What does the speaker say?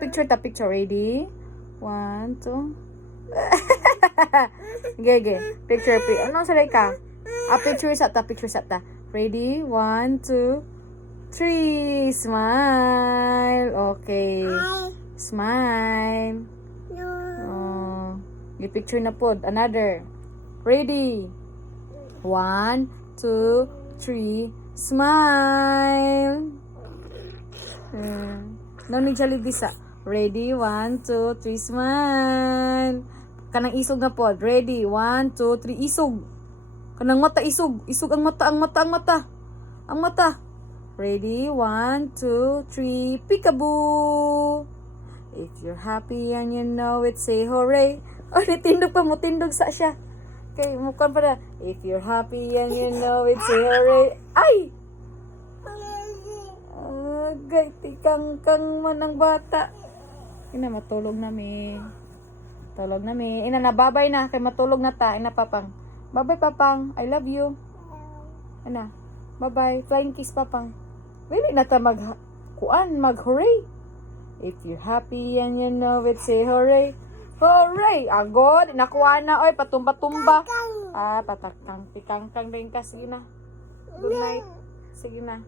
picture ay, picture. Ready? 1, 2. Gege. Picture. Ano sa ka? Picture sa ta. Ready? 1, 2, 3. Smile. Okay. Smile. Oh. Picture na pod. Another. Ready? 1, 2, 3. Smile. No need siya libisa. Ready? 1, 2, 3. Smile. Kanang isog na pod. Ready? 1, 2, 3. Isog. Kanang mata isog. Isog ang mata. Ang mata. Ready? 1, 2, 3. Peekaboo. If you're happy and you know it, say hooray. Oh, natindog pa mo. Tindog sa siya. Okay, mukha pa na. If you're happy and you know it, say hooray. Ay! Agay, tikang-kang man ang bata. Ina, matulog na mi. Tulog na mi. Ina, nababay na. Kay matulog na ta. Ina, papang. Bye-bye, papang. I love you. Ina, bye-bye. Flying kiss, papang. Really na ta mag-hooray. If you're happy and you know it, say hooray. Hooray! Agod! Nakuha na. Oy, patumba-tumba. Patakang. Tikang-kang rin ka. Sige na. Good night. Sige na.